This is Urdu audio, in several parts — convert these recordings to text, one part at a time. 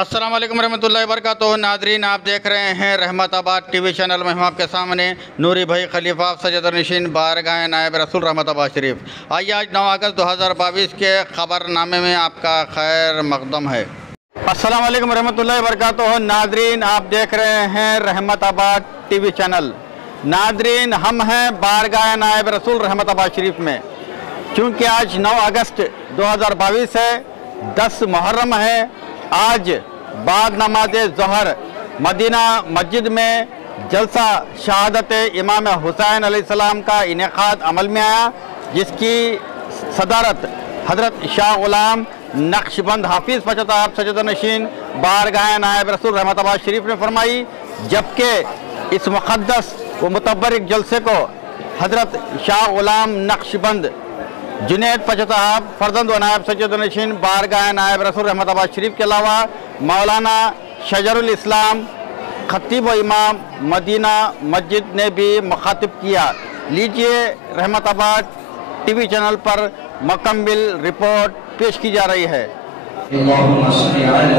السلام علیکم ورحمۃ اللہ وبرکاتہ۔ ناظرین، آپ دیکھ رہے ہیں رحمت آباد ٹی وی چینل میں ہم آپ کے سامنے نوری بھائی خلیفہ سجدہ نشین بارگاہ نائب رسول رحمت آباد شریف۔ آئیے آج 9 اگست 2022 کے خبر نامے میں آپ کا خیر مقدم ہے۔ السلام علیکم ورحمۃ اللہ وبرکاتہ۔ ناظرین، آپ دیکھ رہے ہیں رحمت آباد ٹی وی چینل۔ ناظرین، ہم ہیں بارگاہ نائب رسول رحمت آباد شریف میں، چونکہ آج 9 اگست 2022 ہے، 10 محرم ہے۔ آج بعد نماز ظہر مدینہ مسجد میں جلسہ شہادت امام حسین علیہ السلام کا انعقاد عمل میں آیا، جس کی صدارت حضرت شاہ غلام نقشبند حافظ پچتاب سجدہ نشین بارگاہ نائب رسول رحمت آباد شریف نے فرمائی، جبکہ اس مقدس و متبرک جلسے کو حضرت شاہ غلام نقشبند جنید پچتاب فرزند و نائب سجدہ نشین بارگاہ نائب رسول رحمت آباد شریف کے علاوہ مولانا شجر الاسلام خطیب و امام مدینہ مسجد نے بھی مخاطب کیا۔ لیجئے رحمت آباد ٹی وی چینل پر مکمل رپورٹ پیش کی جا رہی ہے۔ اللهم صل على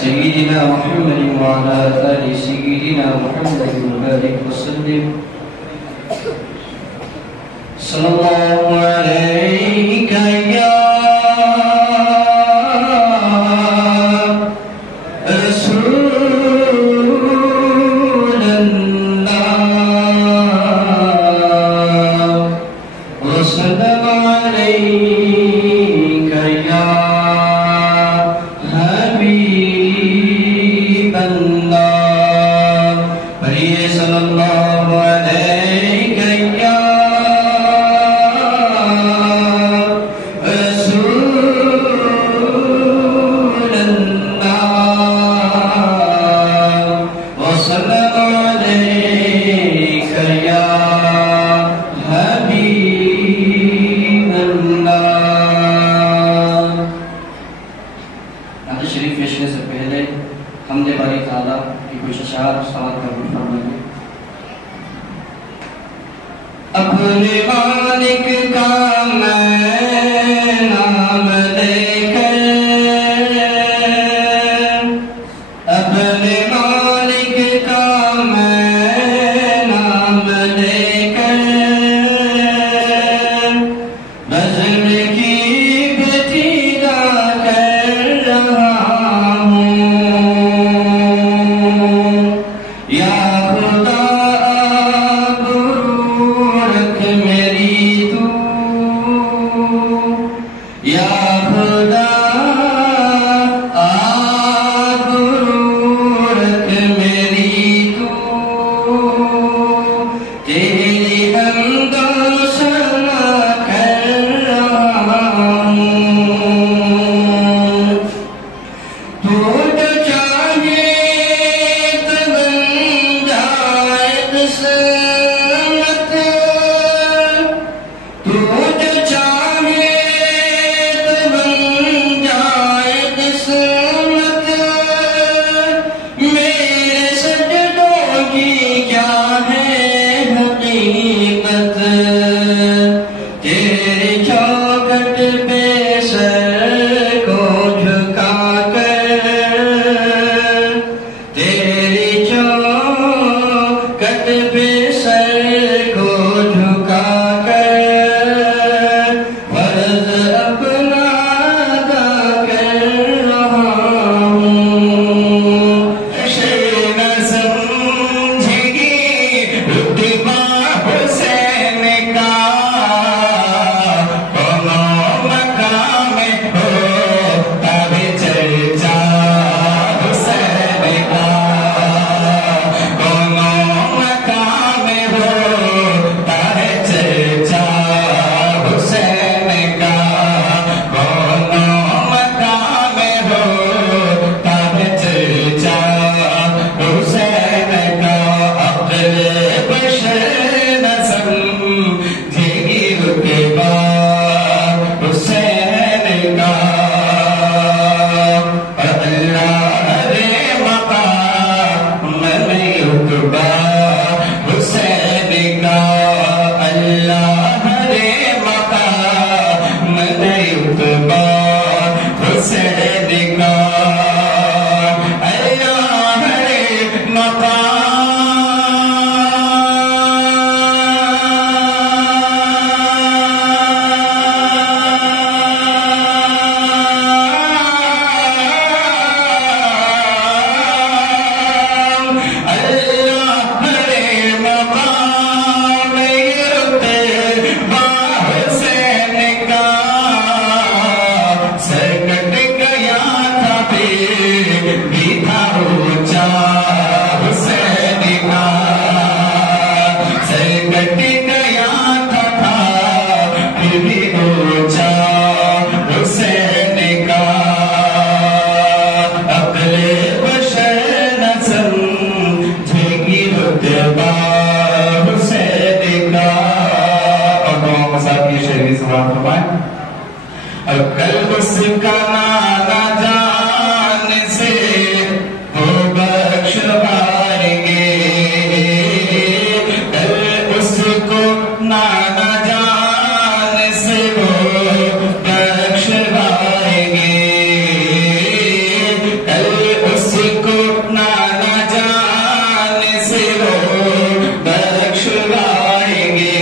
سيدنا محمد وعلى آل سيدنا محمد وبارك وسلم صلى الله عليك يا اپنے مالک کا میں نام لے کر، اپنے مالک کا میں نام لے کر، بزم کی بتیلا کر رہا ہوں، یا خدا سلام فرمائیں. اور کل اس کا نانا جان سے وہ بخشوائیں گے. کل اس کو نانا جان سے وہ بخشوائیں گے. کل اس کو نانا جان سے وہ بخشوائیں گے.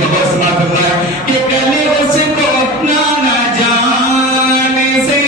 بہت سماعت فرمائیں کہ کل اس کو نانا جان سے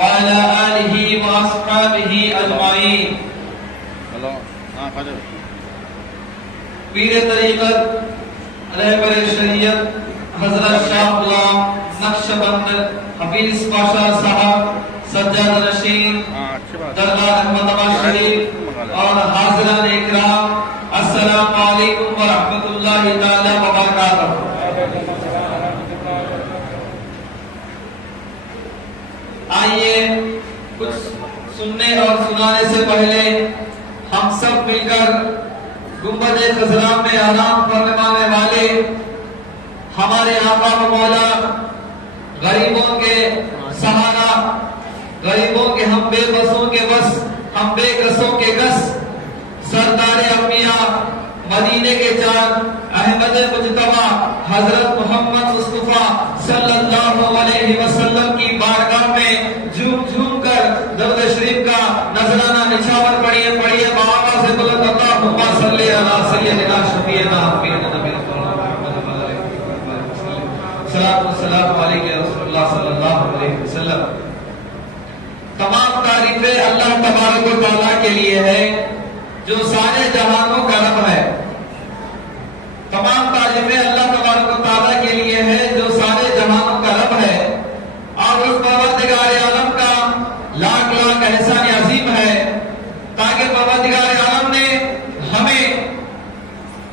وعلى آله وأصحابه أجمعين. پیر طریقت رہبر شریعت حضرت شاہ غلام نقشبند حفیظ پاشا صاحب سجاد نشین درگاہ رحمت آباد شریف اور حاضران اکرام، السلام علیکم ورحمۃ اللہ تعالی وبرکاتہ. آئیے کچھ سننے اور سنانے سے پہلے ہم سب مل کر گنبد خضراء میں آرام فرمانے والے ہمارے آقا و مولا، غریبوں کے سہارا، غریبوں کے ہم بے بسوں کے بس، ہم بے کسوں کے کس، سردار انبیاء مدینے کے چاند احمد مجتبی حضرت محمد مصطفیٰ صلی اللہ علیہ وسلم کی بارگاہ میں جھوم جھوم کر درود شریف کا نذرانہ نچھاور پڑھیے بآواز سے بلند اللہم صلی علی سیدنا شفیعنا حبیبنا نبینا محمد صلاۃ والسلام علیہ رسول اللہ صلی اللہ علیہ وسلم. تمام تعریفیں اللہ تبارک و تعالیٰ کے لیے ہے جو سارے جہانوں کا رب ہے. تمام تعریفیں اللہ تبارک و تعالیٰ کے لیے ہے جو سارے جہانوں کا رب ہے، اور اس پروردگار عالم کا لاکھ لاکھ احسان عظیم ہے تاکہ پروردگار عالم نے ہمیں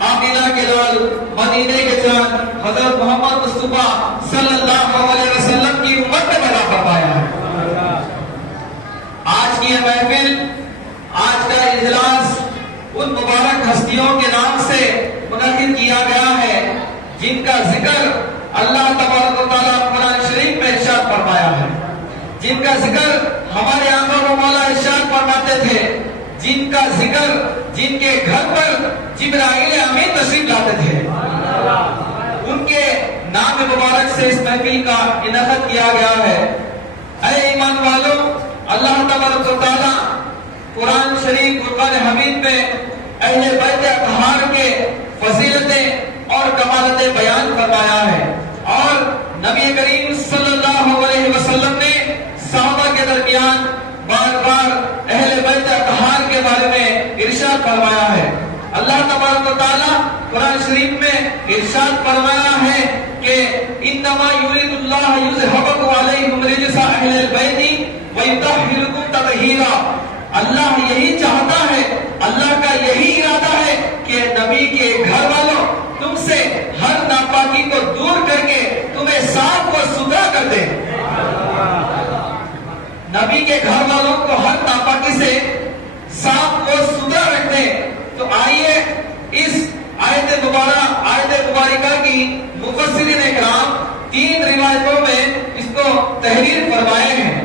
آمینہ کے لال مدینے کے چاند حضرت محمد مصطفیٰ صلی اللہ علیہ وسلم کی امت میں پیدا فرمایا ہے. آج کی یہ محفل، آج کا اجلاس ان مبارک ہستیوں کے نام سے منعقد کیا گیا ہے جن کا ذکر اللہ تبارک و تعالیٰ قرآن شریف میں ارشاد فرمایا ہے، جن کا ذکر ہمارے آقا و مولا ارشاد فرماتے تھے، جن کا ذکر جن کے گھر پر جبرائیل امین تشریف لاتے تھے. ان کے نام مبارک سے اس محفل کا انعقاد کیا گیا ہے. اے ایمان والوں، اللہ تبارک و تعالیٰ قرآن شریف فرقان حمید میں اہل بیت اطہار کے فضیلتیں اور کمالتیں بیان فرمایا ہے، اور نبی کریم صلی اللہ علیہ وسلم نے صحابہ کے درمیان بار بار اہل بیت اطہار کے بارے میں ارشاد فرمایا ہے. اللہ تبارک و تعالیٰ قرآن شریف میں ارشاد فرمایا ہے کہ انما یرید اللہ یذھبکم علیکم رجس اہل البیت ویطہرکم تطہیرا. اللہ یہی چاہتا ہے، اللہ کا یہی ارادہ ہے کہ نبی کے گھر والوں تم سے ہر ناپاکی کو دور کر کے تمہیں صاف و ستھرا کر دے. نبی کے گھر والوں کو ہر ناپاکی سے صاف و ستھرا رکھ دے. تو آئیے اس آیت مبارکہ کی مفسرین اکرام 3 روایتوں میں اس کو تحریر فرمائے ہیں،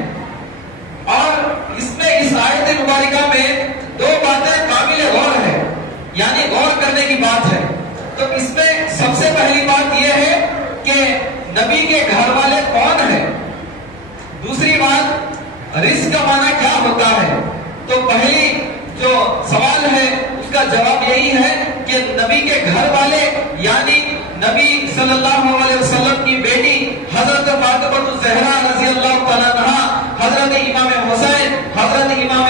اور اس میں اس آیت مبارکہ میں 2 باتیں قابل غور ہے، یعنی غور کرنے کی بات ہے. تو اس میں سب سے پہلی بات یہ ہے کہ نبی کے گھر والے کون ہیں. دوسری بات، رزق کا معنی کیا ہوتا ہے. تو پہلی جو سوال ہے اس کا جواب یہی ہے کہ نبی کے گھر والے یعنی نبی صلی اللہ علیہ وسلم کی بیٹی حضرت فاطمہ الزہرا رضی اللہ تعالیٰ عنہا، حضرت امام حسین، حضرت امام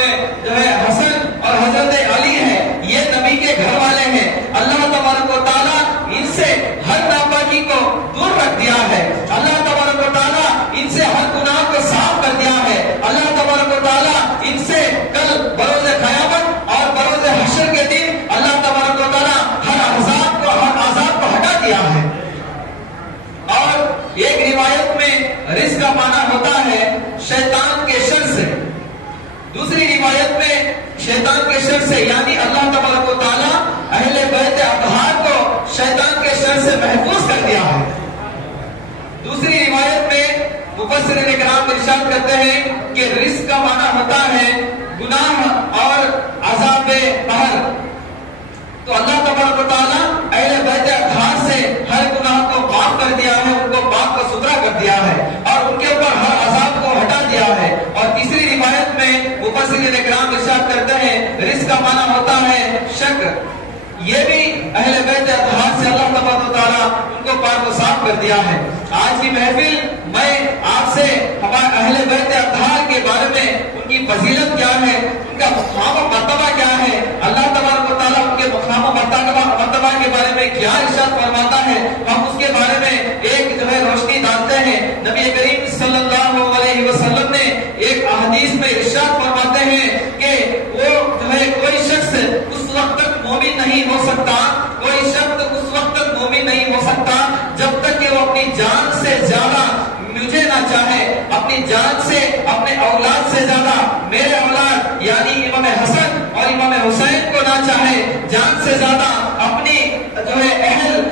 حسن اور حضرت علی ہیں. یہ نبی کے گھر والے ہیں. اللہ تبارک و تعالیٰ ان سے ہر ناپاکی کو دور رکھ دیا ہے. اللہ تبارک و تعالیٰ ان سے ہر گناہ کو صاف کر دیا ہے. اللہ تبارک و تعالیٰ ان سے کل بروز قیامت اور بروز حشر کے دن اللہ تبارک و تعالیٰ ہر عذاب کو ہٹا دیا ہے. اور ایک روایت میں رزق کا معنی ہوتا ہے شیطان کے شر سے. دوسری روایت میں شیطان کے شر سے یعنی اللہ تبارک و تعالیٰ اہل بیت اطہار کو شیطان کے شر سے محفوظ کر دیا ہے. دوسری روایت میں مفسرین اکرام ارشاد کرتے ہیں کہ رزق کا معنی ہوتا ہے گناہ اور عذاب قہر. تو اللہ تبارک و تعالیٰ اہل بیت اطہار سے ہر گناہ کو معاف کر دیا ہے، ان کو پاک و ستھرا کر دیا ہے، اور ان کے اوپر ہر عذاب کو ہٹا دیا ہے. اور تیسری روایت میں مفسرین اکرام ارشاد کرتے ہیں رزق کا معنی ہوتا ہے شکر. یہ بھی اہل بیت اطہار سے اللہ تبارک و تعالیٰ ان کو پاک و صاف کر دیا ہے۔ آج کی محفل میں آپ سے ہمارے اہل بیت اطہار کے بارے میں ان کی فضیلت کیا ہے، ان کا مقام و مرتبہ کیا ہے، اللہ تبارک و تعالیٰ ان کے مقام و مرتبہ کے بارے میں کیا ارشاد فرماتا ہے، ہم اس کے بارے میں ایک جو ہے روشنی ڈالتے ہیں۔ نبی کریم صلی اللہ علیہ وسلم نے ایک احادیث میں ارشاد فرماتے ہیں کہ وہ جو ہے کوئی شخص اس وقت تک مومن نہیں ہو سکتا، کوئی شخص اس وقت تک مومن نہیں ہو سکتا جب تک کہ وہ اپنی جان سے زیادہ مجھے نہ چاہے، اپنی جان سے، اپنے اولاد سے زیادہ میرے اولاد یعنی امام حسن اور امام حسین کو نہ چاہے، جان سے زیادہ اپنی جو ہے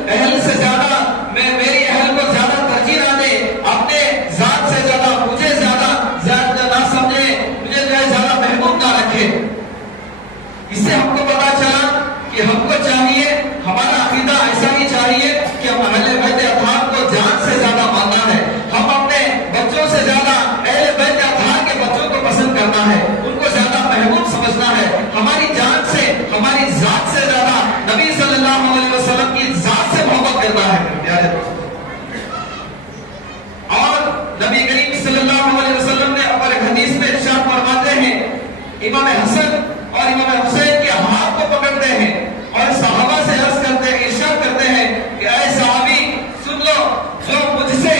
اہل سے زیادہ میری اہل کو زیادہ ترجیح نہ دے، اپنے ذات سے زیادہ مجھے زیادہ نہ سمجھے، مجھے جو ہے زیادہ محبوب نہ رکھے۔ اس سے ہم کو پتا چلا کہ ہم کو چاہیے، ہمارا عقیدہ ایسا ہی چاہیے کہ ہم اہل بیت اطہار کو جان سے زیادہ ماننا ہے، ہم اپنے بچوں سے زیادہ اہل بیت اطہار کے بچوں کو پسند کرنا ہے، ان کو زیادہ محبوب سمجھنا ہے، ہماری جان سے، ہماری ذات سے زیادہ نبی صلی اللہ علیہ وسلم کی ذات سے محبت کرنا ہے پیارے دوستو۔ اور نبی کریم صلی اللہ علیہ وسلم نے اپنے حدیث میں ارشاد فرماتے ہیں، امام حسن اور امام حسین کے ہاتھ کو پکڑتے ہیں اور صحابہ سے عرض کرتے ہیں، ارشاد کرتے ہیں کہ اے صحابی سن لو، جو مجھ سے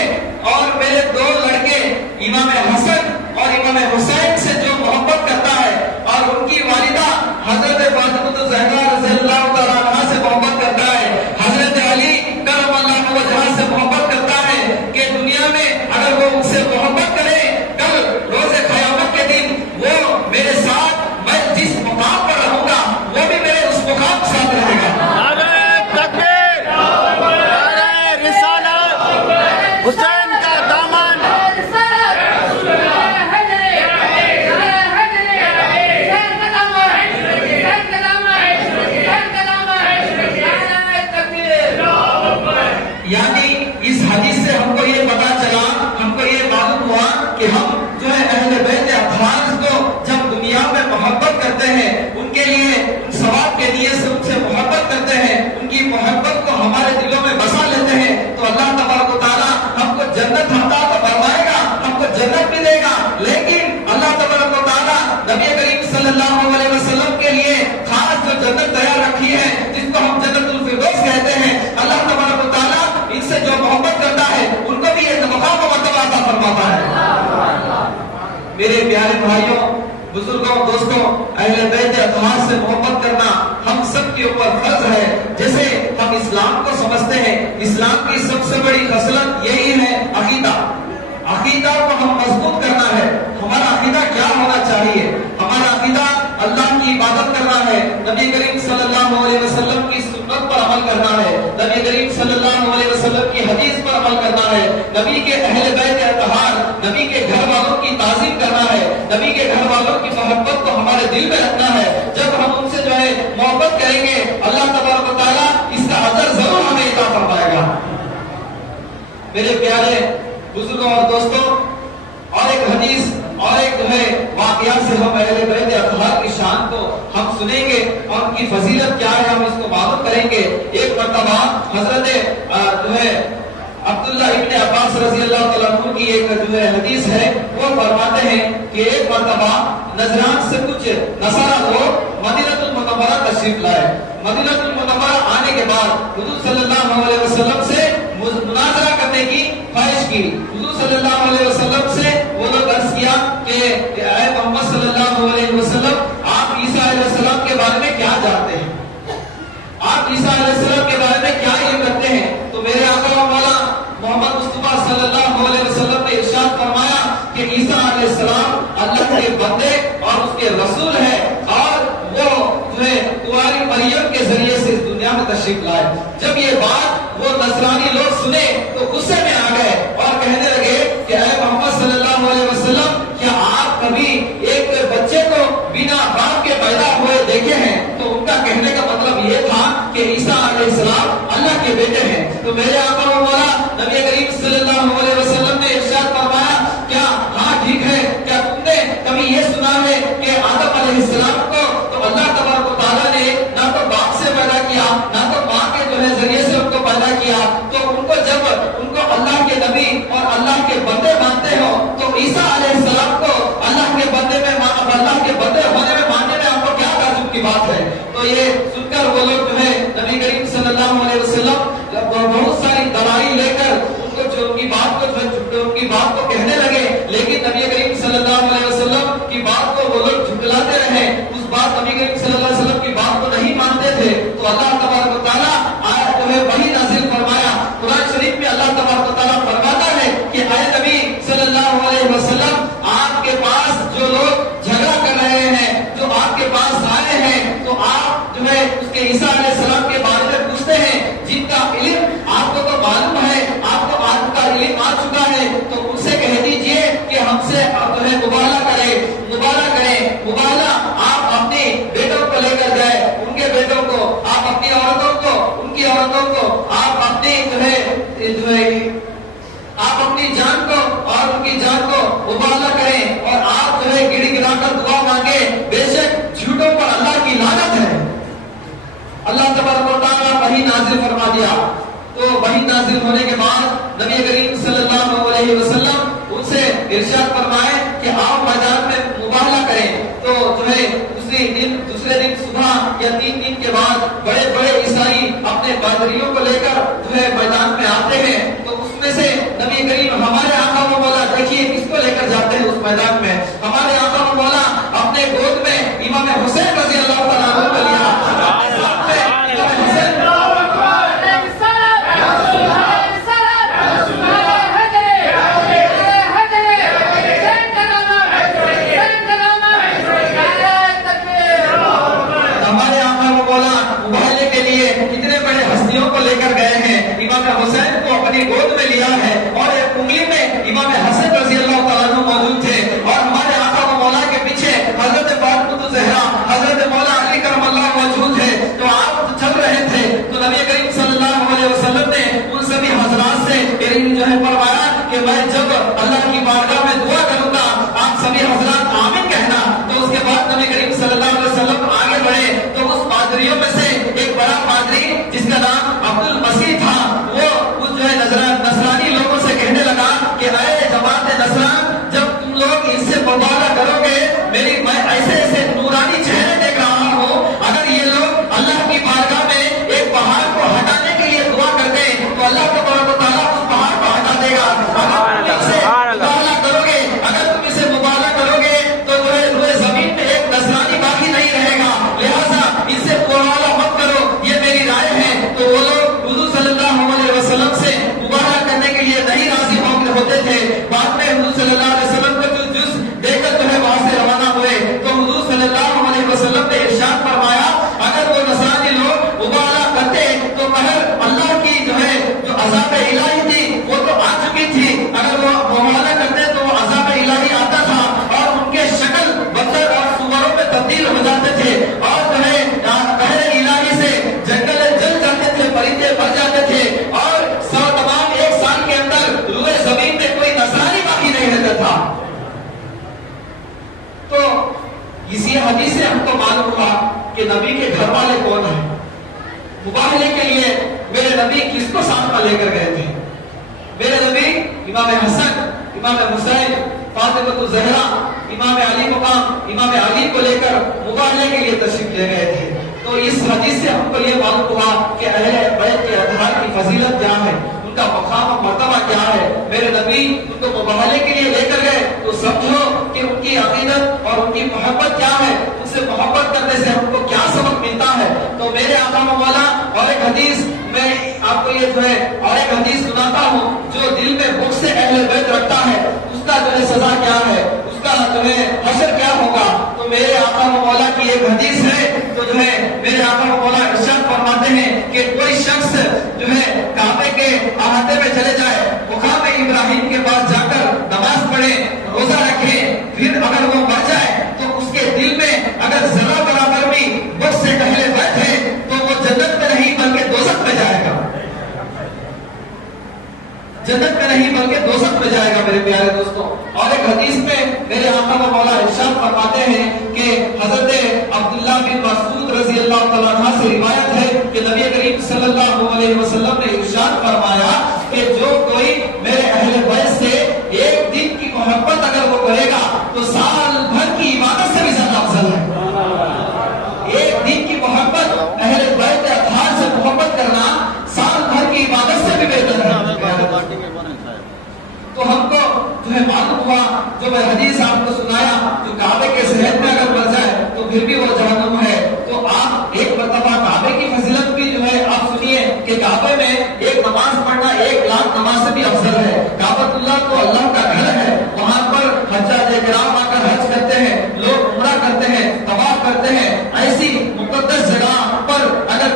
اور میرے دو لڑکے امام حسن اور امام حسین سے جو محبت کرتا ہے اور ان کی والدہ حضرت فاطمہ الزہرا رضی اللہ تعالیٰ عنہا سے محبت کرتا ہے، حضرت علی کرم اللہ وجہہ سے محبت کرتا ہے، کہ دنیا میں اگر وہ ان سے محبت کرے، کل روز قیامت کے دن وہ میرے ساتھ، میں جس مقام پر رہوں گا وہ بھی میرے اس مقام کے ساتھ رہے گا۔ نعرہ تکبیر، نعرہ رسالت، حسین کا دامن۔ یعنی اس حدیث سے ہم کو یہ پتا چلا، ہم کو یہ معلوم ہوا کہ ہم جو ہے اہل بیت اطہار کو جب دنیا میں محبت کرتے ہیں، ان کے لیے ثواب کے لیے سے ان سے محبت کرتے ہیں، ان کی محبت کو ہمارے دلوں میں بسا لیتے ہیں، تو اللہ تبارک و تعالیٰ ہم کو جنت عطا تو فرمائے گا، ہم کو جنت بھی دے گا، لیکن اللہ تبارک و تعالیٰ نبی کریم صلی اللہ علیہ وسلم کے لیے خاص جو جنت تیار رکھی ہے، جس کو ہم جنت الفردوس کہتے ہیں، اللہ تبارک و تعالیٰ ان سے جو محبت کرتا ہے ان کو بھی ایک مقام و مرتبہ عطا فرماتا ہے۔ میرے پیارے بھائیوں، بزرگوں، دوستوں، اہل بیت اطہار سے محبت کرنا ہم سب کے اوپر فرض ہے۔ جیسے ہم اسلام کو سمجھتے ہیں، اسلام کی سب سے بڑی خصلت یہی ہے عقیدہ۔ عقیدہ کو ہم مضبوط کرنا ہے۔ ہمارا عقیدہ کیا ہونا چاہیے؟ ہمارا عقیدہ اللہ کی عبادت کرنا ہے، نبی کریم صلی اللہ علیہ وسلم کی سنت پر عمل کرنا ہے، نبی کریم صلی اللہ علیہ وسلم کی حدیث پر عمل کرنا ہے، نبی کے اہل بیت اطہار، نبی کے گھر والوں کی تعظیم کرنا ہے، نبی کے گھر والوں کی محبت کو ہمارے دل میں رکھنا ہے۔ جب ہم ان سے جو ہے محبت کریں گے، اللہ تبارک و تعالیٰ اس کا اجر ضرور ہمیں عطا فرمائے گا۔ میرے پیارے بزرگوں اور دوستوں، اور ایک حدیث اور ایک جو ہے واقعات سے ہم اہل بیت اطہار کی شان کو ہم سنیں گے اور ان کی فضیلت کیا ہے ہم اس کو معلوم کریں گے۔ ایک مرتبہ حضرت جو ہے عبداللہ ابن عباس رضی اللہ تعالیٰ عنہ کی ایک جو ہے حدیث ہے، وہ فرماتے ہیں کہ ایک مرتبہ نجران سے کچھ نصارہ لوگ مدینہ المنورہ تشریف لائے۔ مدینہ المنورہ آنے کے بعد حضور صلی اللہ علیہ وسلم سے مناظرہ کرنے کی خواہش کی۔ حضور صلی اللہ علیہ وسلم سے وہ لوگ عرض کیا کہ اے محمد صلی اللہ علیہ وسلم، آپ عیسیٰ علیہ السلام کے بارے میں کیا جانتے ہیں؟ آپ عیسیٰ علیہ السلام کے بارے میں کیا علم رکھتے ہیں؟ تو میرے آقا و مولا محمد مصطفیٰ صلی اللہ علیہ وسلم نے ارشاد فرمایا کہ عیسیٰ علیہ السلام اللہ کے بندے اور اس کے رسول ہے، اور وہ جو ہے کنواری مریم کے ذریعے سے اس دنیا میں تشریف لائے۔ جب یہ بات وہ نصرانی لوگ سنے تو غصے میں آ گئے اور کہنے لگے کہ اے محمد صلی اللہ علیہ وسلم، کیا آپ کبھی ایک بچے کو بنا باپ کے پیدا ہوئے دیکھے ہیں؟ تو ان کا کہنے کا مطلب یہ تھا کہ عیسیٰ علیہ السلام اللہ کے بیٹے ہیں۔ تو میرے آقا و مولا نبی کریم صلی اللہ علیہ وسلم نے ارشاد فرمایا، کیا ہاں ٹھیک ہے، کیا تم نے کبھی یہ سنا ہے کہ آدم علیہ السلام کو تو اللہ تبارک و تعالیٰ نے نہ تو باپ سے پیدا کیا، عیسیٰ علیہ السلام کے بارے میں پوچھتے ہیں جن کا علم آپ کو تو معلوم ہے، آپ کو آپ کا علم آ چکا ہے، تو ان سے کہہ دیجئے کہ ہم سے جو ہے مباہلہ کریں، مباہلہ آپ اپنے بیٹوں کو لے کر جائیں، ان کے بیٹوں کو، آپ اپنی عورتوں کو، ان کی عورتوں کو، آپ اپنی آپ اپنی جان کو اور ان کی جان کو مباہلہ کریں، اور آپ جو ہے گڑ گڑا کر دعا مانگے، بے شک جھوٹوں پر اللہ کی لعنت ہے۔ اللہ تبارک و تعالیٰ وحی نازل فرما دیا، تو وحی نازل ہونے کے بعد نبی کریم صلی اللہ علیہ وسلم ان سے ارشاد فرمائے کہ آپ میدان میں مباہلہ کریں، تو جو ہے دوسرے دن صبح یا 3 دن کے بعد بڑے بڑے عیسائی اپنے پادریوں کو لے کر جو ہے میدان میں آتے ہیں، تو اس میں سے نبی کریم ہمارے آقا و مولا دیکھیے کس کو لے کر جاتے ہیں اس میدان میں، ہمارے آقا و مولا اپنے گود میں امام حسین رضی اللہ تعالیٰ عنہ کو لیا، لے کر گئے ہیں، امام حسین کو اپنی گود میں لیا ہے، اور ایک انگلی میں امام حسن رضی اللہ تعالیٰ عنہ موجود تھے، اور ہمارے آقا و مولا کے پیچھے حضرت فاطمہ الزہرا، حضرت مولا علی کرم اللہ موجود تھے، تو آپ چل رہے تھے، تو نبی کریم صلی اللہ علیہ وسلم نے ان سبھی حضرات سے جو ہے فرمایا کہ میں جب اللہ کی بارگاہ میں دعا کروں گا آپ سبھی حضرات آمین کہنا، تو اس کے بعد نبی کریم صلی اللہ علیہ وسلم آگے بڑھے، تو اس پادریوں میں سے ایک بڑا پادری جس کا نام عبد المسیح تھا، وہ جو ہے نصرانی لوگوں سے کہنے لگا کہ اے جماعت نصران، جب تم لوگ ان سے مباہلہ کرو گے، میں ایسے نورانی چہرے دیکھ رہا ہوں، اگر یہ لوگ اللہ کی بارگاہ میں ایک پہاڑ کو ہٹانے کے لیے دعا کرتے تو اللہ تبارک و تعالیٰ اس پہاڑ کو ہٹا دے گا، اگر تم اسے مباہلہ کرو گے تو جو ہے روئے زمین میں ایک نصرانی باقی نہیں رہے گا، لہٰذا اس سے مباہلہ مت کرو، یہ میری رائے ہے۔ تو وہ لوگ حضور صلی اللہ علیہ وسلم سے مباہلہ کرنے کے لیے نہیں راضی ہوتے تھے، بعد میں حضور صلی اللہ علیہ وسلم کو جو جز دے کر جو ہے وہاں سے روانہ ہوئے، تو حضور صلی اللہ علیہ وسلم نے ارشاد فرمایا اگر وہ نصرانی لوگ مباہلہ کرتے تو مگر اللہ کی جو ہے جو عذاب الہی تھی وہ تو آ چکی تھی، اگر وہ مباہلہ کرتے تو وہ عذاب الہی آتا تھا، اور ان کے شکل بندر اور سوروں میں تبدیل ہو جاتے تھے، اور جو ہے قہر الہی سے جنگل جل جاتے تھے، پرندے مر جاتے تھے، اور تمام 1 سال کے اندر روئے زمین میں کوئی نصرانی باقی نہیں رہتا تھا۔ تو اسی حدیث سے ہم کو معلوم ہوا کہ نبی کے گھر والے کون ہیں۔ مباہلے کے لیے میرے نبی کس کو ساتھ میں لے کر گئے تھے؟ میرے نبی امام حسن، امام حسین، فاطمہ الزہرا، امام علی مقام، امام علی کو لے کر مباہلے کے لیے تشریف لے گئے تھے۔ تو اس حدیث سے ہم کو یہ معلوم ہوا کہ اہل بیت کے اطہار کی فضیلت کیا ہے، ان کا مقام و مرتبہ کیا ہے۔ میرے نبی ان کو مباہلے کے لیے لے کر گئے تو سمجھو کہ ان کی عقیدت اور ان کی محبت کیا ہے، ان سے محبت کرنے سے ہم کو کیا سبق ملتا ہے۔ تو میرے آقا و مولا اور ایک حدیث میں آپ کو یہ جو ہے اور ایک حدیث سناتا ہوں، جو دل میں بغض سے اہل بیت رکھتا ہے اس کا جو ہے سزا کیا ہے، اس کا جو ہے حشر کیا ہوگا۔ تو میرے آقا و مولا کی ایک حدیث ہے، تو جو ہے میرے آقا و مولا ارشاد فرماتے ہیں کہ کوئی شخص جو ہے کعبے کے احاطے میں چلے جائے، مقام ابراہیم کے پاس جا کر نماز پڑھے، روزہ رکھے، پھر اگر وہ مر جائے تو اس کے دل میں اگر ذرا برابر بھی بغض سے اہل بیت ہے تو وہ جنت میں نہیں بلکہ دوزخ میں جائے گا، جنت میں نہیں بلکہ دوزخ میں جائے گا میرے پیارے دوستوں۔ اور ایک حدیث میں میرے آقا و مولا ارشاد فرماتے ہیں کہ حضرت عبداللہ بن مسعود رضی اللہ تعالیٰ عنہ سے روایت ہے کہ نبی کریم صلی اللہ علیہ وسلم نے ارشاد فرمایا کہ جو کوئی میرے اہل بیت سے ایک دن کی محبت اگر وہ کرے گا تو سال بھر کی عبادت سے بھی زیادہ افضل ہے۔ ایک دن کی محبت اہل بیت اطہار سے محبت کرنا سال بھر کی عبادت سے بھی بہتر ہے۔ تو ہم کو جو ہے معلوم ہوا، جو میں حدیث آپ کو سنایا، جو کعبے کے صحت میں اگر مر جائے تو پھر بھی وہ جہنم ہے۔ تو آپ ایک مرتبہ کعبے کی فضیلت بھی جو ہے آپ سنیے کہ کعبے میں ایک نماز پڑھنا 1 لاکھ نماز سے بھی افضل ہے۔ کعبۃ اللہ تو اللہ کا گھر ہے، وہاں پر حجاج کرام آ کر حج کرتے ہیں، لوگ عمرہ کرتے ہیں، طواف کرتے ہیں۔ ایسی مقدس جگہ پر اگر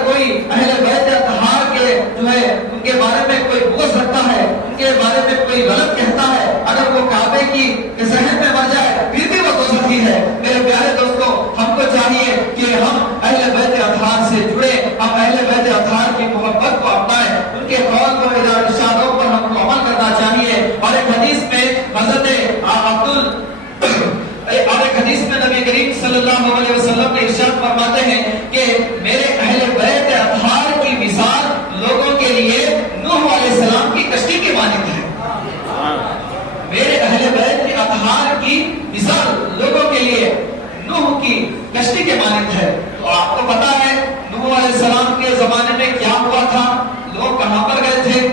صلی اللہ علیہ وسلم نے ارشاد فرماتے ہیں کہ میرے اہل بیت اطہار کی مثال لوگوں کے لیے نوح علیہ السلام کی کشتی کے مانند ہے. میرے اہل بیت کے اطہار کی مثال لوگوں کے لیے نوح کی کشتی کے مانند ہے. تو آپ کو پتا ہے نوح علیہ السلام کے زمانے میں کیا ہوا تھا, لوگ کہاں پر گئے تھے,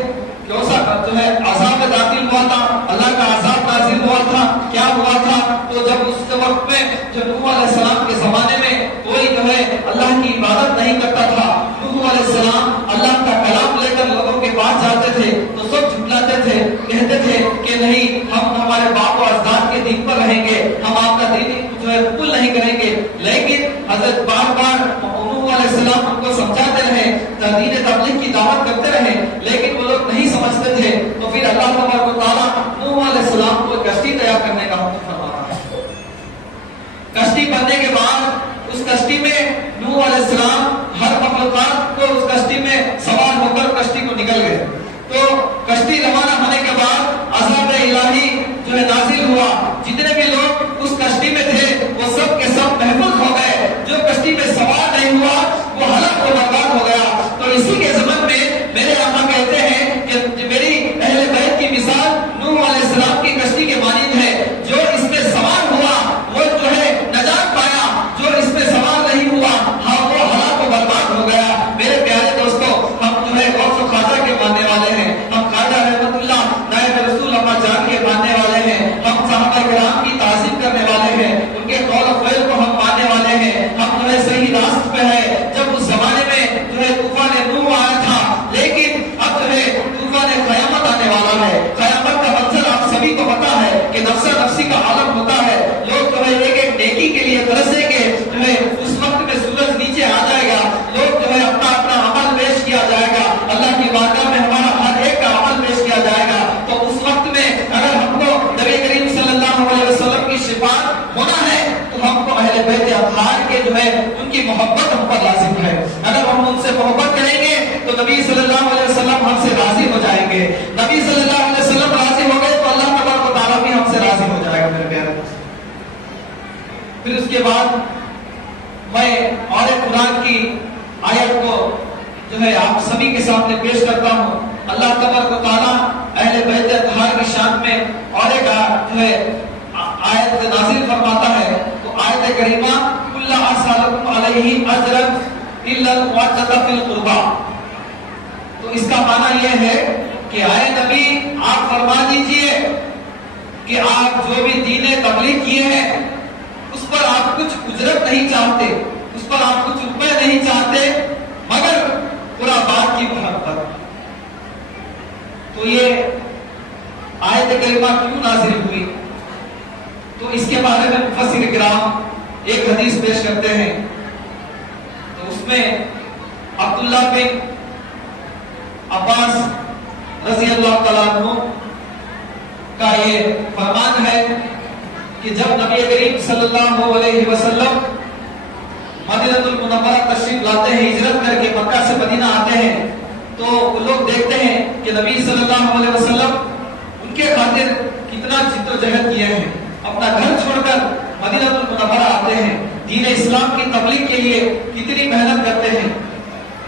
کیوں سا جو ہے عذاب داخل ہوا تھا, اللہ کا عذاب نازل ہوا تھا, کیا ہوا تھا. تو جب اس وقت میں جو نوح علیہ السلام کے زمانے میں کوئی جو ہے اللہ کی عبادت نہیں کرتا تھا, نوح علیہ السلام اللہ کا کلام لے کر لوگوں کے پاس جاتے تھے تو سب جھٹلاتے تھے, کہتے تھے کہ نہیں ہم ہمارے باپ و اجداد کے دین پر رہیں گے, ہم آپ کا دین جو ہے قبول نہیں کریں گے. لیکن حضرت بار بار نوح علیہ السلام ان کو سمجھاتے رہے, دین تبلیغ کی دعوت کرتے رہے, لیکن وہ لوگ نہیں سمجھتے تھے. تو پھر اللہ تبارک و تعالیٰ نوح علیہ السلام کو کشتی تیار کرنے کا حکم فرما رہا ہے. کشتی بننے کے بعد اس کشتی میں نوح علیہ السلام ہر مخلوقات کو اس کشتی میں سوار ہو کر کشتی کو نکل گئے. تو کشتی روانہ ہونے کے بعد عذاب الہی جو ہے نازل ہوا. جتنے بھی لوگ اس کشتی میں تھے وہ سب کے سب محفوظ ہو گئے. جو کشتی میں سوار نہیں ہوا وہ ہلاک و برباد ہو گیا. تو اسی کے ضمن میں میرے آقا کہتے ہیں کہ میری اہل بیت کی مثال نوح علیہ السلام کی کشتی کے مانند ہے. جو اس میں سوار ہوا وہ جو ہے نجات پایا, جو اس میں سوار نہیں ہوا ہاں وہ ہلاک و برباد ہو گیا. میرے پیارے دوستو, ہم جو ہے غوث و خواجہ کے ماننے والے ہیں, ہم خواجہ رحمت اللہ نائب رسول اما جان کے ماننے والے ہیں, ہم صحابہ کرام کی تعظیم کرنے والے ہیں, ان کے قول و فعل کو ہم ماننے والے ہیں. ہم جو ہے صحیح راست پہ ہے. جب اس زمانے میں جو ہے طوفان نوح آیا تھا, لیکن اب جو ہے طوفان قیامت آنے والا ہے. قیامت کا منظر آپ سبھی کو پتا ہے کہ نفسا نفسی کا عالم ہوتا ہے. لوگ جو ہے ایک ایک نیکی کے لیے ترسیں گے. جو ہے اس وقت میں سورج نیچے آ جائے گا, لوگ جو ہے اپنا اپنا عمل پیش کیا جائے گا, اللہ کی بارگاہ میں ہمارا ہر ایک کا عمل پیش کیا جائے گا. تو اس وقت میں اگر ہم کو نبی کریم صلی اللہ علیہ وسلم کی شفاعت ہونا ہے تو ہم کو اہل بیت اطہار کے جو ہے ان کی محبت ہم پر لازم ہے. اگر ہم ان سے محبت کریں گے تو نبی صلی اللہ علیہ وسلم ہم سے راضی ہو جائیں گے. نبی صلی اللہ علیہ وسلم راضی ہو گئے تو اللہ تبارک و تعالیٰ بھی ہم سے راضی ہو جائے گا. میرے پیارے دوست, پھر اس کے بعد میں اور ایک قرآن کی آیت کو جو ہے آپ سبھی کے سامنے پیش کرتا ہوں. اللہ تبارک و تعالیٰ اہل بیت اطہار کی شان میں اور ایک جو ہے آیت نازل فرماتا ہے. تو آیت کریمہ کل اسالکم علیہ اجرا الا المودۃ فی القربى. تو اس کا معنی یہ ہے کہ آئے نبی آپ فرما دیجئے کہ آپ جو بھی دین تبلیغ کیے ہیں اس پر آپ کچھ اجرت نہیں چاہتے, اس پر آپ کچھ روپے نہیں چاہتے, مگر پورا بات کی محبت. تو یہ آیت کریمہ کیوں نازل ہوئی؟ تو اس کے بارے میں مفسر کرام ایک حدیث پیش کرتے ہیں. تو اس میں عبداللہ بن عباس رضی اللہ تعالیٰ عنہ کا یہ فرمان ہے کہ جب نبی کریم صلی اللہ علیہ وسلم مدینہ المنورہ تشریف لاتے ہیں, ہجرت کر کے مکہ سے مدینہ آتے ہیں, تو لوگ دیکھتے ہیں کہ نبی صلی اللہ علیہ وسلم ان کے خاطر کتنا جد و جہد کیے ہیں, اپنا گھر چھوڑ کر مدینہ المنورہ آتے ہیں, دین اسلام کی تبلیغ کے لیے کتنی محنت کرتے ہیں,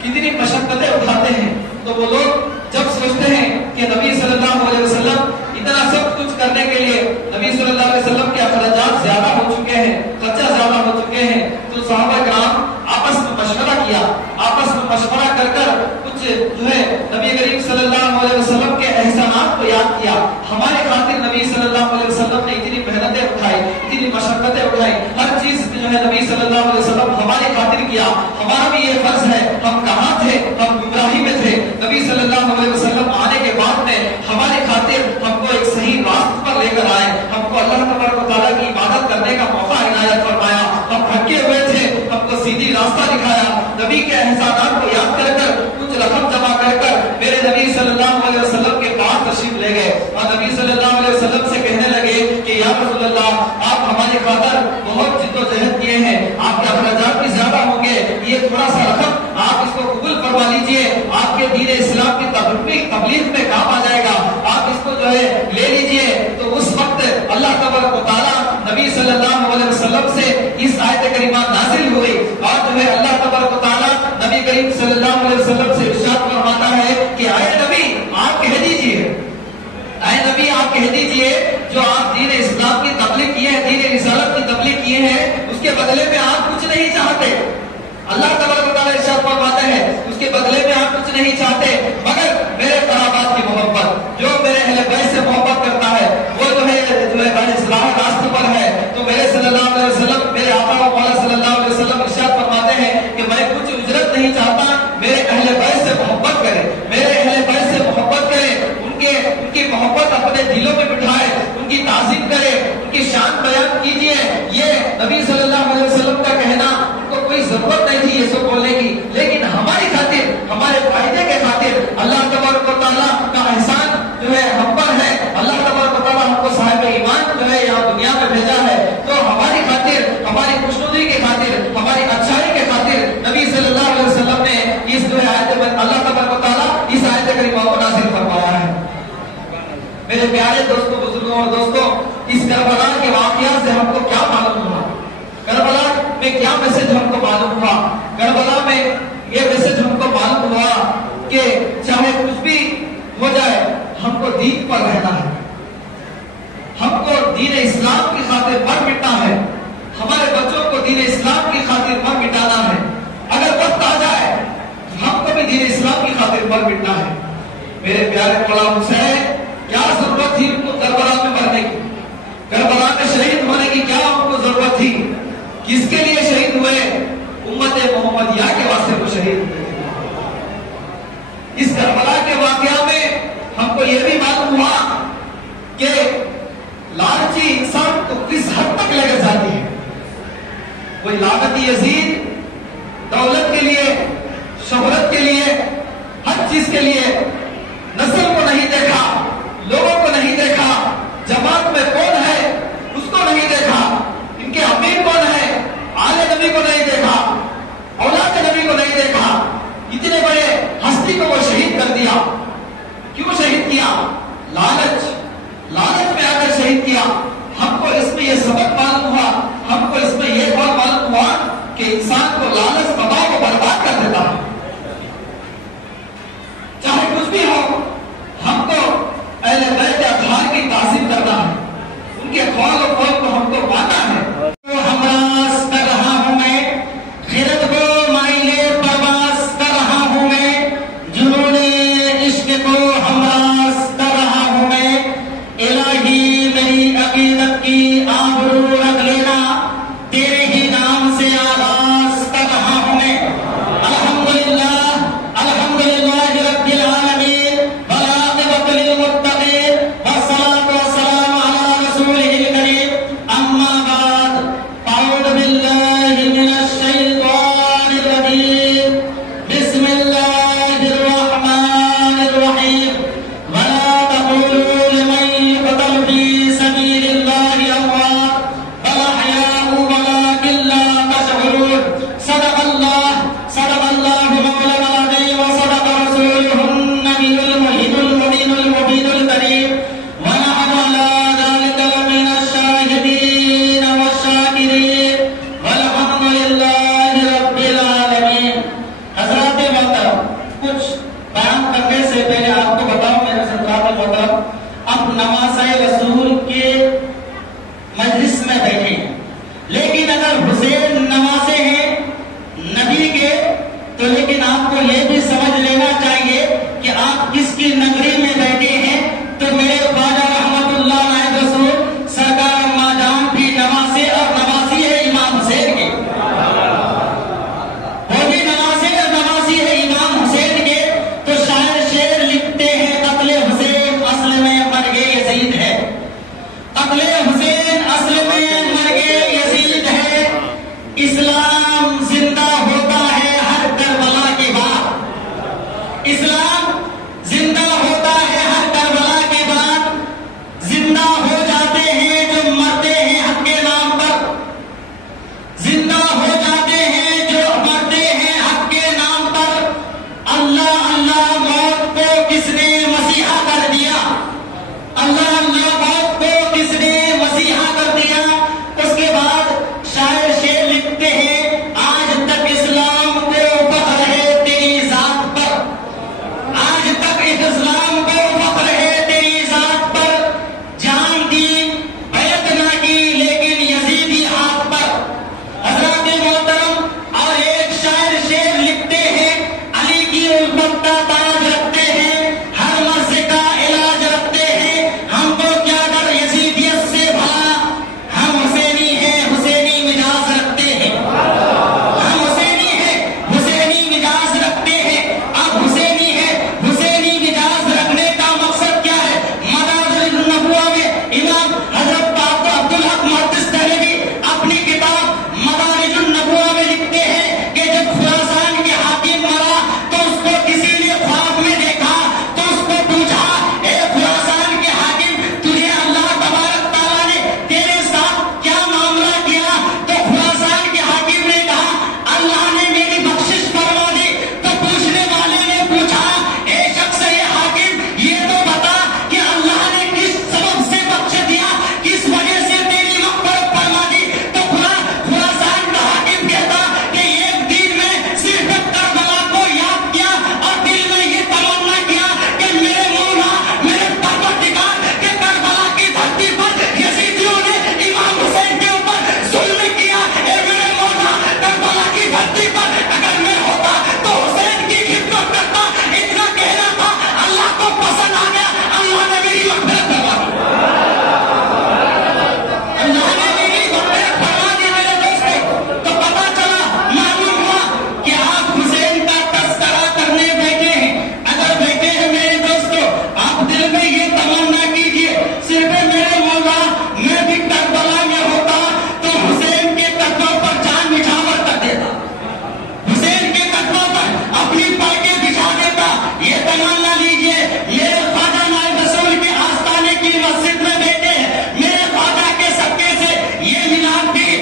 کتنی مشقتیں اٹھاتے ہیں. تو وہ لوگ جب سوچتے ہیں کہ نبی صلی اللہ علیہ وسلم اتنا سب کچھ کرنے کے لیے نبی صلی اللہ علیہ وسلم کے اخراجات زیادہ ہو چکے ہیں, خرچہ زیادہ ہو چکے ہیں, تو صحابہ کرام آپس میں مشورہ کیا. آپس میں مشورہ کر کر کچھ جو ہے نبی کریم صلی اللہ علیہ وسلم کے احسانات کو یاد کیا. ہمارے خاطر نبی صلی اللہ علیہ وسلم نے اتنی محنتیں اٹھائی, اتنی مشقتیں اٹھائی, ہر چیز جو ہے نبی صلی اللہ علیہ وسلم ہمارے خاطر کیا. ہمارا بھی یہ فرض ہے, ہم کہاں تھے, ہم گمراہی میں تھے, نبی صلی اللہ علیہ وسلم آنے کے بعد میں ہمارے خاطر ہم کو ایک صحیح راست پر لے کر آئے, ہم کو اللہ تبارک و تعالیٰ کی عبادت کرنے کا موقع عنایت فرمایا. ہم تھکے ہوئے تھے, ہم کو سیدھی راستہ دکھایا. نبی کے احسانات کو یاد کر کر کچھ رقم جمع کر کر میرے نبی صلی اللہ علیہ وسلم کے پاس تشریف لے گئے اور نبی صلی اللہ علیہ وسلم سے کہنے لگے کہ یا رسول اللہ, آپ ہماری خاطر بہت جد و جہد کیے ہیں, آپ کے اخراجات بھی زیادہ ہوں گے, یہ تھوڑا سا رقم آپ اس کو قبول فرما لیجئے, آپ کے دین اسلام کی تبلیغ میں کام آ جائے گا, آپ اس کو جو ہے لے لیجئے. تو اس وقت اللہ تبارک و تعالیٰ نبی صلی اللہ علیہ وسلم وسلم سے اس آیت کریمہ نازل ہوئی اور جو ہے اللہ تبارک و تعالیٰ نبی کریم صلی اللہ علیہ وسلم سے ارشاد فرماتا ہے کہ اے نبی آپ کہہ دیجئے، اے نبی آپ کہہ دیجئے جو آپ دین اسلام کی تبلیغ کیے ہیں، دین رسالت کی تبلیغ کیے ہیں، اس کے بدلے میں آپ کچھ نہیں چاہتے۔ اللہ تبارک و تعالیٰ ارشاد فرماتا ہے اس کے بدلے میں آپ کچھ نہیں چاہتے مگر میرے قرابات کی محبت۔ جو میرے اہل بیت سے محبت کرتا ہے وہ جو ہے اصلاح راستہ پر ہے۔ تو میرے صلی اللہ علیہ وسلم، میرے آقا و مولا صلی اللہ علیہ وسلم ارشاد فرماتے ہیں کہ میں کچھ اجرت نہیں چاہتا، میرے اہل بیت سے محبت کرے، میرے اہل بیت سے محبت کرے، ان کی محبت اپنے دلوں میں بٹھائے، ان کی تعظیم کرے، ان کی شان بیان کیجئے۔ یہ نبی صلی اللہ علیہ وسلم کا کہنا، ان کو کوئی ضرورت نہیں تھی یہ سب بولنے کی، لیکن ہماری خاطر، ہمارے فائدے کے خاطر اللہ تبارک و تعالیٰ کا احسان جو ہے ہم پر ہے۔ اللہ تبارک و تعالیٰ ہم کو صاحب ایمان جو ہے یہاں دنیا میں بھیجا ہے، تو ہماری خاطر، ہماری خوشنودی کے خاطر، ہماری اچھائی کے خاطر نبی صلی اللہ علیہ وسلم نے اس جو ہے آیت میں اللہ تبارک و تعالیٰ اس آیت کریمہ کو نازل فرمایا ہے۔ میرے پیارے دوستوں، بزرگوں اور دوستوں، اس کربلا کے واقعات سے ہم کو کیا معلوم ہوا؟ کربلا میں کیا میسج ہم کو معلوم ہوا؟ کربلا میں یہ میسج ہم کو معلوم ہوا کہ چاہے کچھ بھی ہو جائے ہم کو دین پر رہنا ہے، ہم کو دین اسلام کی خاطر مر مٹنا ہے، ہمارے بچوں کو دین اسلام کی خاطر مر مٹانا ہے۔ اگر وقت آ جائے ہم کو بھی دین اسلام کی خاطر مر مٹنا ہے۔ میرے پیارے مولا حسین، کیا ضرورت تھی ان کو کربلا میں مرنے کی؟ کربلا میں شہید ہونے کی کیا ان کو ضرورت تھی؟ کس کے لیے شہید ہوئے؟ امت محمدیہ کے واسطے وہ شہید ہوئے۔ اس کربلا کے واقعہ میں ہم کو یہ بھی معلوم ہوا کہ لالچی انسان کو کس حد تک لے جاتی ہے۔ کوئی لاگتی یزید دولت کے لیے، شہرت کے لیے، ہر چیز کے لیے نسل کو نہیں دیکھا، لوگوں کو نہیں دیکھا، جماعت میں کون ہے اس کو نہیں دیکھا، ان کے امیر کون ہے، آل نبی کو نہیں دیکھا، اولاد نبی کو نہیں دیکھا، اتنے بڑے ہستی کو وہ شہید کر دیا۔ کیوں شہید کیا؟ لالچ میں آ کر شہید کیا۔ ہم کو اس میں یہ سبق معلوم ہوا، ہم کو اس میں یہ بات معلوم ہوا کہ انسان کو لالچ بابا کو برباد کر دیتا ہے۔ چاہے کچھ بھی ہو، ہم کو اہل بیت اطہار کی تعظیم کرنا ہے، ان کے قول و قول کو ہم کو ماننا ہے۔ ہمراس کر رہا ہوں میں، خیرت کو مائلے پرواز کر رہا ہوں میں، جنون عشق کو ہمراس کر رہا ہوں میں، الہی میری عقیدت کی آبرو رکھ لینا، تیرے ہی نام سے آغاز کر رہا ہوں میں۔ الحمدللہ رب العالمین، والعاقبۃ للمتقین، والصلاۃ والسلام علی رسولہ الکریم، اما بعد، اعوذ باللہ من الشیطان الرجیم، بسم اللہ الرحمن الرحیم، ولا تقولوا لمن يقتل في سبيل الله اموات بل احياء ولكن لا تشعرون۔ صدق اللہ مولانا العظیم وصدق رسوله النبی المحیط المبین المبین الکریم، ونحن على ذلك لمن الشاہدین والشاکرین، والحمد للہ رب العالمین۔ حضرات محترم، کچھ بیان کرنے سے پہلے آپ کو بتاؤں میرے سرکار محترم، اب نماز رسول کے مجلس میں بیٹھے ہیں، لیکن اگر حسین نوازے ہیں نبی کے تو لیکن آپ کو یہ بھی سمجھ لینا چاہیے کہ آپ کس کی نگری میں بیٹھے ہیں۔ تو میرے خواجہ رحمت اللہ علیہ رسول سرکار اما جان بھی نوازے اور نوازی ہے امام حسین کے، وہ بھی نوازے اور نوازی ہے امام حسین کے۔ تو شاعر شعر لکھتے ہیں، قتل حسین اصل میں مرگ یزید ہے، قتل حسین اصل میں مرگ یزید ہے، اسلام زندہ ہوتا ہے ہر کربلا کے بعد۔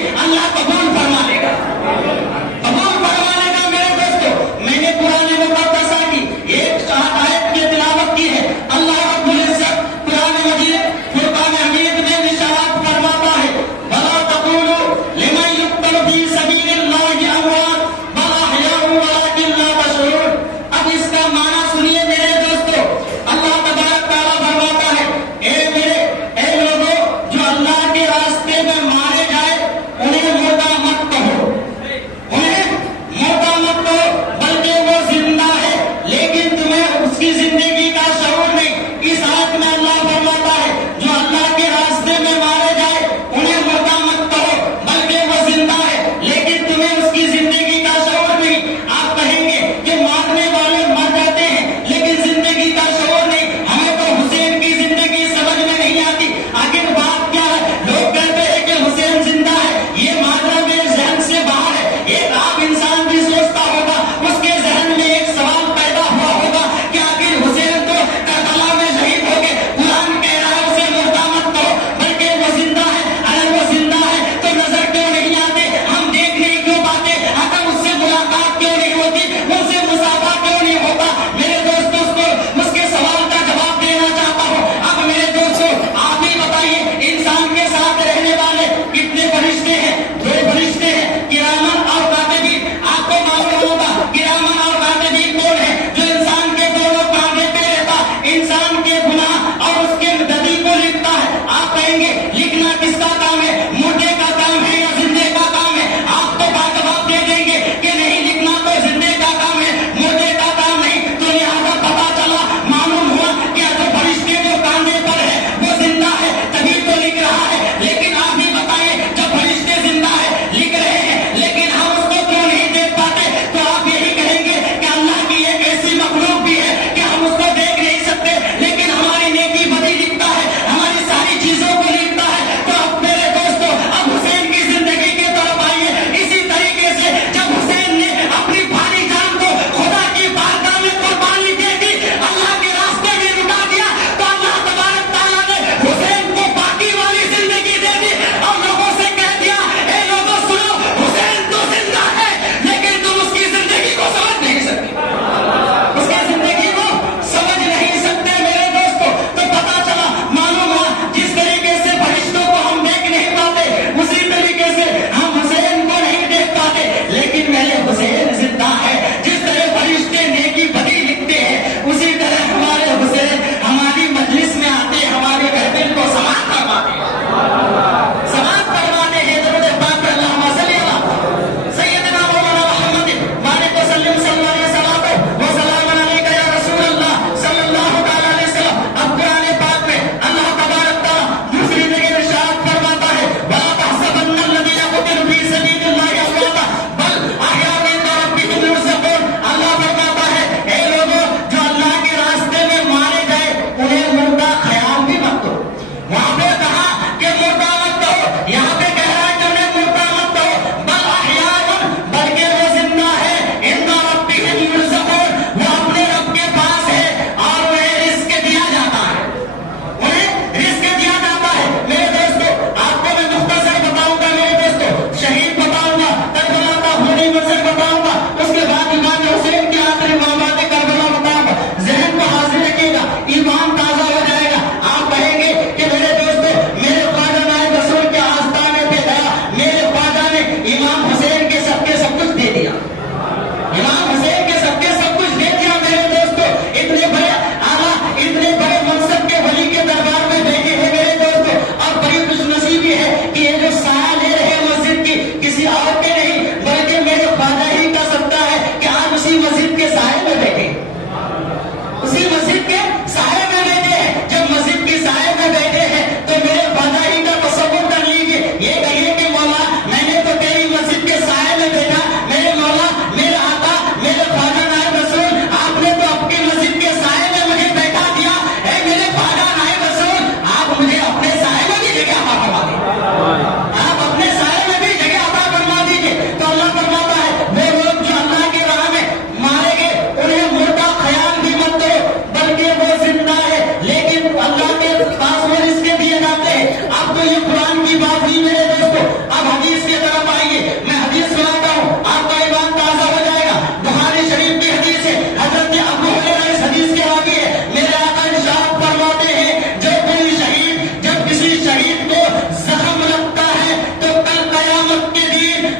اللہ قبول فرما لے گا، قبول فرما لے گا۔ میرے دوستو، میں نے قرآن مقدسہ کی ایک آیت کی تلاوت کی ہے۔ اللہ رب العزت قرآن مجید فرقان حمید میں ارشاد فرماتا ہے وَلَا تَقُولُوا لِمَن يُقْتَلُ فِي سَبِيلِ اللَّهِ أَمْوَاتٌ بَلْ أَحْيَاءٌ وَلَٰكِن لَّا تَشْعُرُونَ۔ اب اس کا معنی سنیے میرے دوستو، اللہ تبارک تعالیٰ فرماتا ہے اے لوگوں جو اللہ کے راستے میں مارے جائے انہیں مردہ مت کہو،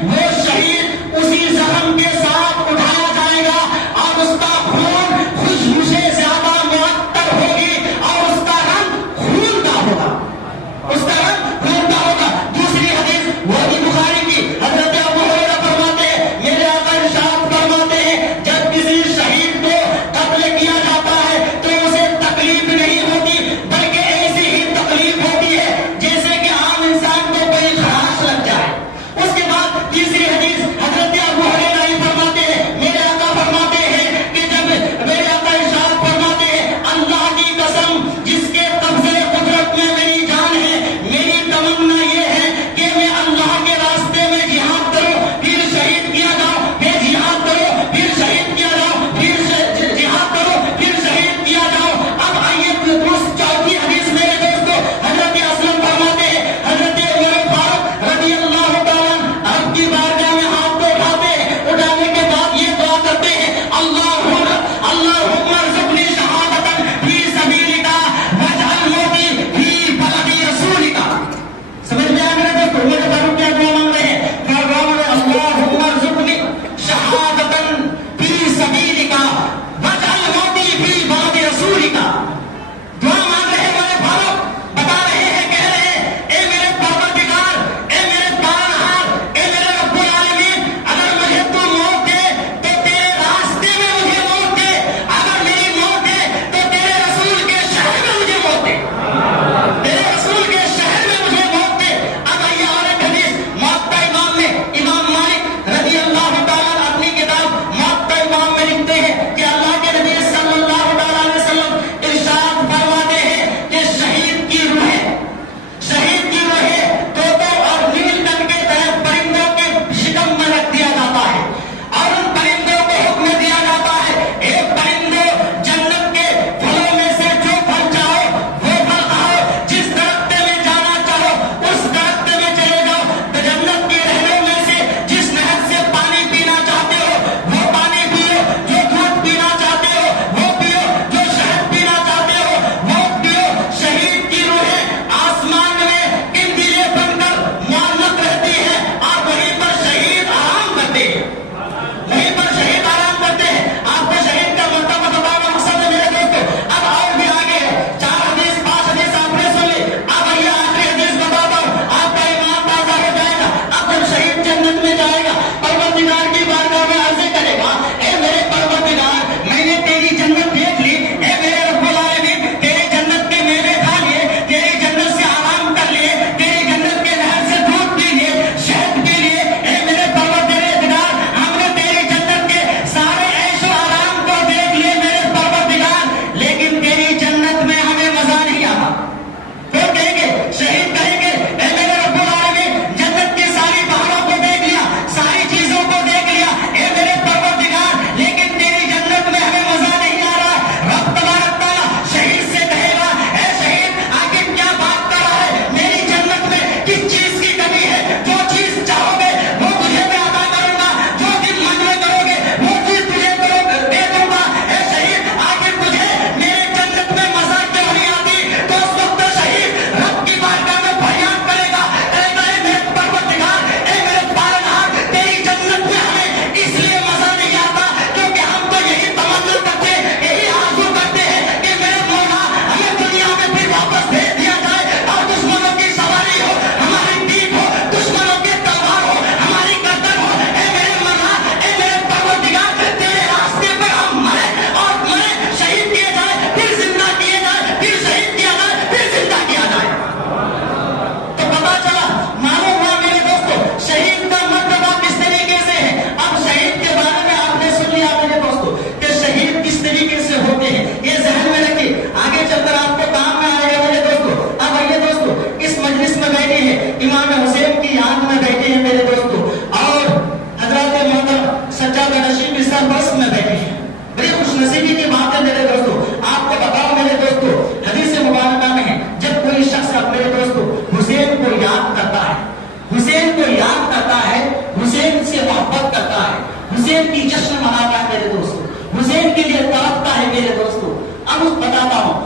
وہ شہید اسی زخم کے ساتھ اٹھایا جائے گا اور اس کا خون خوشبو سے زیادہ معطر ہوگی اور اس کا رنگ خون کا ہوگا، اس کا رنگ خون کا ہوگا۔ دوسری حدیث وہ بھی بخاری کی، حضرت ابو ہریرہ فرماتے ہیں میرے آقا ارشاد فرماتے ہیں جب کسی شہید کو قتل کیا جاتا ہے تو اسے تکلیف نہیں ہوتی بلکہ ایسی ہی تکلیف ہوتی ہے جیسے کہ عام انسان کو کوئی خراش لگ جائے۔ اس کے بعد تیسری حدیث حضرت ابو ہریرہ ہی فرماتے ہیں میرے آقا فرماتے ہیں کہ جب میرے آقا ارشاد فرماتے ہیں اللہ کی قسم جس کے قبضے قدرت میں میری جان ہے، میری تمنا یہ ہے کہ میں اللہ کے راستے میں جہاد کروں، پھر شہید کیا جاؤں، پھر جہاد کروں، پھر شہید کیا جاؤں، پھر جہاد کروں، پھر شہید کیا جاؤں۔ اب آئیے درست چوتھی حدیث میرے دوستو، حضرت اسلم فرماتے ہیں حضرت عمر فاروق رضی اللہ تعالیٰ اب کی بارگاہ میں ہاتھ کو اٹھاتے ہیں، اٹھانے کے بعد یہ دعا کرتے ہیں اللہم ارزقنی شہادۃ فی سبیلک واجعل موتی فی بلد رسولک۔ سمجھ میں آ میرے دوستو میرے فاروق کیا دعا مانگ رہے ہیں؟ اللہم ارزقنی شہادۃ فی سبیلک واجعل موتی فی بلد رسولک۔ دعا مانگ رہے ہیں میرے فاروق، بتا رہے ہیں، کہہ رہے ہیں اے میرے پروردگار، اے میرے پالنہار، اے میرے رب العالمین، اگر مجھے تو موت دے تو تیرے راستے میں مجھے موت دے، اگر میری موت دے تو تیرے رسول کے شہر میں مجھے موت دے، تیرے رسول کے شہر میں مجھے موت دے۔ اب آئیے اور ایک حدیث موطا امام میں امام مالک رضی اللہ تعالیٰ اپنی کتاب موطا امام میں لکھتے ہیں کہ اللہ کے نبی صلی اللہ علیہ وسلم ارشاد فرماتے ہیں کہ شہید کی روحیں طوطوں اور نیل ٹن کے طرح پرندوں کے شکم میں رکھ دیا جاتا ہے اور ان پرندوں کو حکم دیا جاتا ہے ایک پرندوں جنت کے پھلوں میں سے جو پھل چاہو وہ پھل کھاؤ، جس درخت میں جانا چاہو اس درخت میں چلے جاؤ، جنت کے نہروں میں سے جس نہر سے پانی پینا چاہتے ہو وہ پانی پیو، جو دودھ پینا چاہتے ہو وہ پیو، جو شہد پینا چاہتے ہو وہ پیو۔ شہید کی روحیں آسمان میں قندیلیں بن کر معلق رہتی ہیں اور وہیں پر شہید آرام کرتے ہیں، وہیں پر شہید آرام کرتے ہیں۔ آپ کو شہید کا مرتبہ بتانا مقصد ہے میرے دوستو۔ اب اور بھی آگے 4 حدیث 5 حدیث آپ نے سن لی، اب آئیے آخری حدیث بتاتا ہوں، آپ کا ایمان تازہ ہو جائے گا۔ اب جب شہید جنت میں جائے گا پروردگار کی بارگاہ میں عرض کرے گا اے میرے پروردگار میں نے تیری جنت دیکھ لی، اے میرے رب العالمین تیرے جنت کے میوے کھا لیے، تیری جنت سے آرام کر لیے، تیری جنت کے نہر سے دودھ پی لیے، شہد پی لیے، اے میرے پروردگار ہم نے تیری جنت کے سارے عیش و آرام کو دیکھ لیے میرے پروردگار، لیکن تیری جنت میں ہمیں مزہ نہیں آتا۔ پھر کہیں گے شہید کہیں گے اے میرے رب العالمین جنت کی ساری بہاروں کو دیکھ لیا، ساری چیزوں کو دیکھ لیا، اے میرے پروردگار لیکن تیری جنت میں ہمیں مزہ نہیں آ رہا۔ رب تبارک تعالیٰ شہید سے کہے گا اے شہید آخر کیا بات کر رہا ہے، میری جنت میں کس چیز کی کمی ہے؟ جو چیز چاہو گے وہ تجھے میں عطا کروں گا، جو دل منظور کرو گے وہ چیز تجھے دے دوں گا۔ اے شہید آخر تجھے میرے جنت میں مزہ کیوں نہیں آتی؟ تو اس وقت شہید رب کی بارگاہ میں فریاد کرے گا، کہے گا اے میرے پروردگار، اے میرے پالنہار تیری جنت میں ہمیں اس لیے مزہ نہیں آتا کیونکہ ہم تو یہی تمنا کرتے ہیں، یہی آرزو کرتے ہیں کہ میرے مولا ہمیں دنیا میں پھر واپس بھیج دیا جائے اور دشمنوں کی سواری ہو، ہماری پیٹھ ہو، دشمنوں کے تلوار ہو، ہماری گردن ہو۔ اے میرے مولا، اے میرے پروردگار تیرے راستے پر ہم مرے اور مرے، شہید کیے جائے پھر زندہ کیے جائے، پھر شہید کیا جائے پھر زندہ کیا جائے۔ تو پتا چلا، معلوم ہوا میرے دوستو شہید کا مرتبہ کس طریقے سے ہے۔ اب شہید کے بارے میں آپ نے سن لیا میرے دوستو کہ شہید کس طریقے سے ہوتے ہیں، یہ ذہن میں رکھیے، آگے چل کر آپ کو کام میں آئے گا میرے دوستو۔ اب آئیے دوستو اس مجلس میں بیٹھے ہیں، امام حسین کی یاد میں بیٹھے ہیں میرے دوستو، اور حضرات محترم سجادہ نشین بھی سربرست میں بیٹھے ہیں۔ بڑی خوش نصیبی کی بات ہے میرے دوستو، آپ کو بتاؤ میرے دوستو حدیث مبارکہ میں ہے جب کوئی شخص میرے دوستو حسین کو یاد کرتا ہے، حسین کو یاد کرتا ہے، حسین سے محبت کرتا ہے، حسین کی جشن مناتا ہے میرے دوستو، حسین کے لیے تڑپتا ہے میرے دوستو۔ اب بتاتا ہوں